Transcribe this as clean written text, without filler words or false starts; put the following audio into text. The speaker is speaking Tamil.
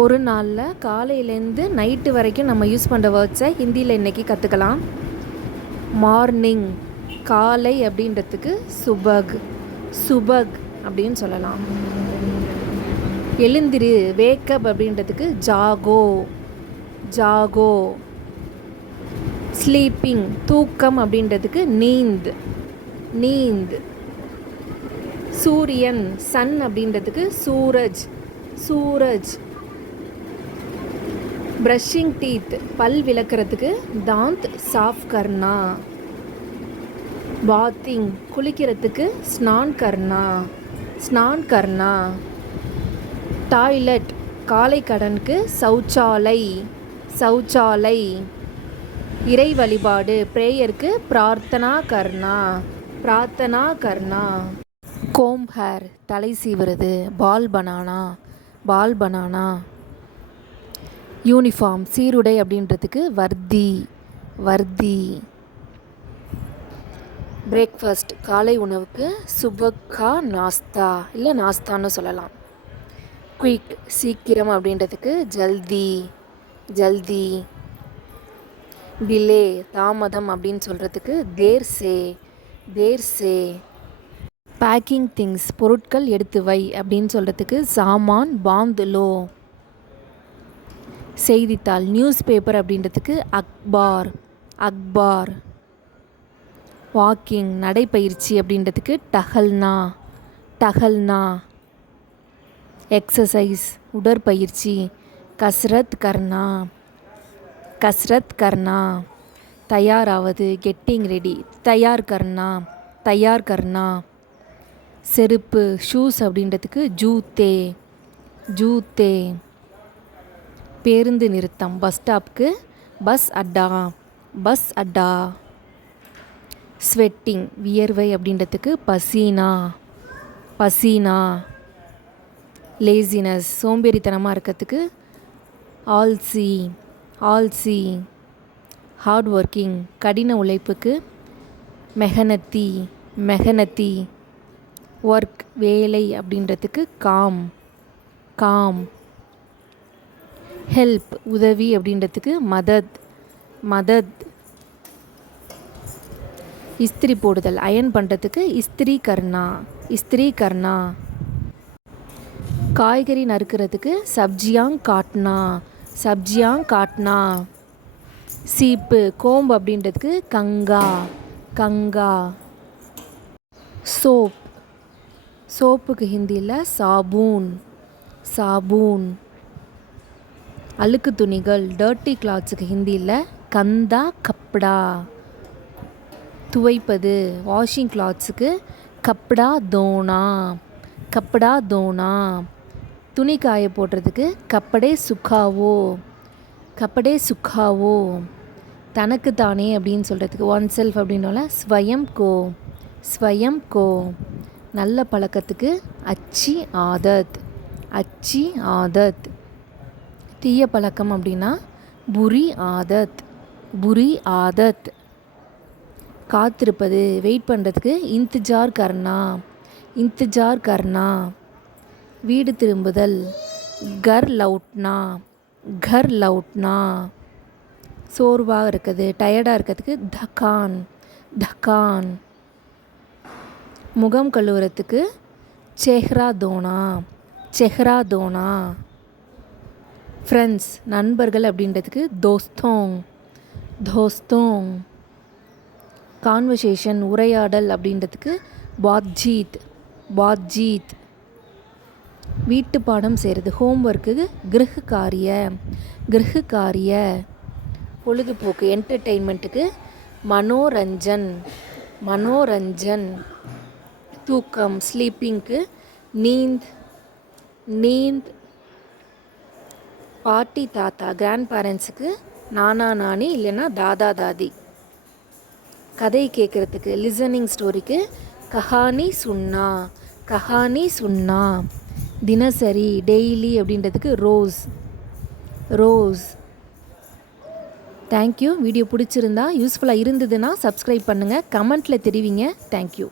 ஒரு நாளில் காலையிலேருந்து நைட்டு வரைக்கும் நம்ம யூஸ் பண்ணுற வேர்ட்ஸை ஹிந்தியில் இன்றைக்கி கற்றுக்கலாம். மார்னிங் காலை அப்படின்றதுக்கு சுபக், சுபக் அப்படின்னு சொல்லலாம். எழுந்திரு வேக்கப் அப்படின்றதுக்கு ஜாகோ, ஜாகோ. ஸ்லீப்பிங் தூக்கம் அப்படின்றதுக்கு நீந்த், நீந்த். சூரியன் சன் அப்படின்றதுக்கு சூரஜ், சூரஜ். ப்ரஷிங் டீத் பல் விளக்குறதுக்கு தாந்த் சாஃப் கர்னா. பாத்திங் குளிக்கிறதுக்கு ஸ்நான் கர்னா, ஸ்நான் கர்னா. டாய்லெட் காலை கடனுக்கு சௌச்சாலை, சௌச்சாலை. இறை வழிபாடு ப்ரேயருக்கு பிரார்த்தனா கர்னா, பிரார்த்தனா கர்னா. கோம் ஹேர் தலை சீவுறது பால் பனானா, பால் பனானா. யூனிஃபார்ம் சீருடை அப்படின்றதுக்கு வர்தி, வர்தி. பிரேக்ஃபாஸ்ட் காலை உணவுக்கு சுபக்கா நாஸ்தா இல்லை நாஸ்தான்னு சொல்லலாம். குயிக் சீக்கிரம் அப்படின்றதுக்கு ஜல்தி, ஜல்தி. டிலே தாமதம் அப்படின்னு சொல்கிறதுக்கு தேர் சே, தேர் சே. பேக்கிங் திங்ஸ் பொருட்கள் எடுத்து வை அப்படின்னு சொல்கிறதுக்கு சாமான் பாந்துலோ. செய்தித்தாள் நியூஸ் பேப்பர் அப்படின்றதுக்கு அக்பார், அக்பார். வாக்கிங் நடைப்பயிற்சி அப்படின்றதுக்கு டஹல்னா, டஹல்னா. எக்ஸசைஸ் உடற்பயிற்சி கஸ்ரத் கர்னா, கஸ்ரத் கர்னா. தயாராவது கெட்டிங் ரெடி தயார் கர்னா, தயார் கர்னா. செருப்பு ஷூஸ் அப்படின்றதுக்கு ஜூத்தே, ஜூத்தே. பேருந்து நிறுத்தம் பஸ் ஸ்டாப்புக்கு பஸ் அட்டா, பஸ் அட்டா. ஸ்வெட்டிங் வியர்வை அப்படின்றதுக்கு பசீனா, பசீனா. லேசினஸ் சோம்பேறித்தனமாக இருக்கிறதுக்கு ஆல்சி, ஆல்சி. ஹார்ட் ஒர்க்கிங் கடின உழைப்புக்கு மெஹனத்தி, மெஹனத்தி. ஒர்க் வேலை அப்படின்றதுக்கு காம், காம். ஹெல்ப் உதவி அப்படின்றதுக்கு மதத், மதத். இஸ்திரி போடுதல் அயன் பண்ணுறதுக்கு இஸ்திரி கர்னா, இஸ்திரி கர்னா. காய்கறி நறுக்கிறதுக்கு சப்ஜியாங் காட்னா, சப்ஜியாங் காட்னா. சீப்பு கோம்பு அப்படின்றதுக்கு கங்கா, கங்கா. சோப் சோப்புக்கு ஹிந்தியில் சாபூன், சாபூன். அழுக்கு துணிகள் டர்ட்டி கிளாத்ஸுக்கு ஹிந்தியில் கந்தா கப்டா. துவைப்பது வாஷிங் கிளாத்ஸுக்கு கப்டா தோனா, கப்டா தோனா. துணி காய போடுறதுக்கு கப்படே சுக்காவோ, கப்படே சுக்காவோ. தனக்கு தானே அப்படின்னு சொல்கிறதுக்கு ஒன் செல்ஃப் அப்படின்னால ஸ்வயம் கோ, ஸ்வயம் கோ. நல்ல பழக்கத்துக்கு அச்சி ஆதத், அச்சி ஆதத். தீய பழக்கம் அப்படின்னா புரி ஆதத், புரி ஆதத். காத்திருப்பது வெயிட் பண்ணுறதுக்கு இன்திஜார் கர்னா, இன்திஜார் கர்னா. வீடு திரும்புதல் கர் லவுட்னா, கர் லவுட்னா. சோர்வாக இருக்குது டயர்டாக இருக்கிறதுக்கு தக்கான், தக்கான். முகம் கழுவுறதுக்கு செஹ்ரா தோனா, செஹ்ரா தோனா. ஃப்ரெண்ட்ஸ் நண்பர்கள் அப்படின்றதுக்கு தோஸ்தோங், தோஸ்தோங். கான்வர்சேஷன் உரையாடல் அப்படின்றதுக்கு பாத்ஜீத், பாத்ஜீத். வீட்டு பாடம் செய்கிறது ஹோம்ஒர்க்கு கிரக காரிய, கிரக காரிய. பொழுதுபோக்கு என்டர்டெயின்மெண்ட்டுக்கு மனோரஞ்சன், மனோரஞ்சன். தூக்கம் ஸ்லீப்பிங்க்கு நீந்த், நீந்த். பாட்டி தாத்தா கிராண்ட் பேரண்ட்ஸுக்கு நானா நானி இல்லைன்னா தாதா தாதி. கதை கேட்குறதுக்கு லிசனிங் ஸ்டோரிக்கு கஹானி சுன்னா, கஹானி சுன்னா. தினசரி டெய்லி அப்படின்றதுக்கு ரோஸ், ரோஸ். தேங்க்யூ. வீடியோ பிடிச்சிருந்தா யூஸ்ஃபுல்லாக இருந்ததுன்னா சப்ஸ்கிரைப் பண்ணுங்கள், கமெண்ட்டில் தெரிவிங்க. தேங்க்யூ.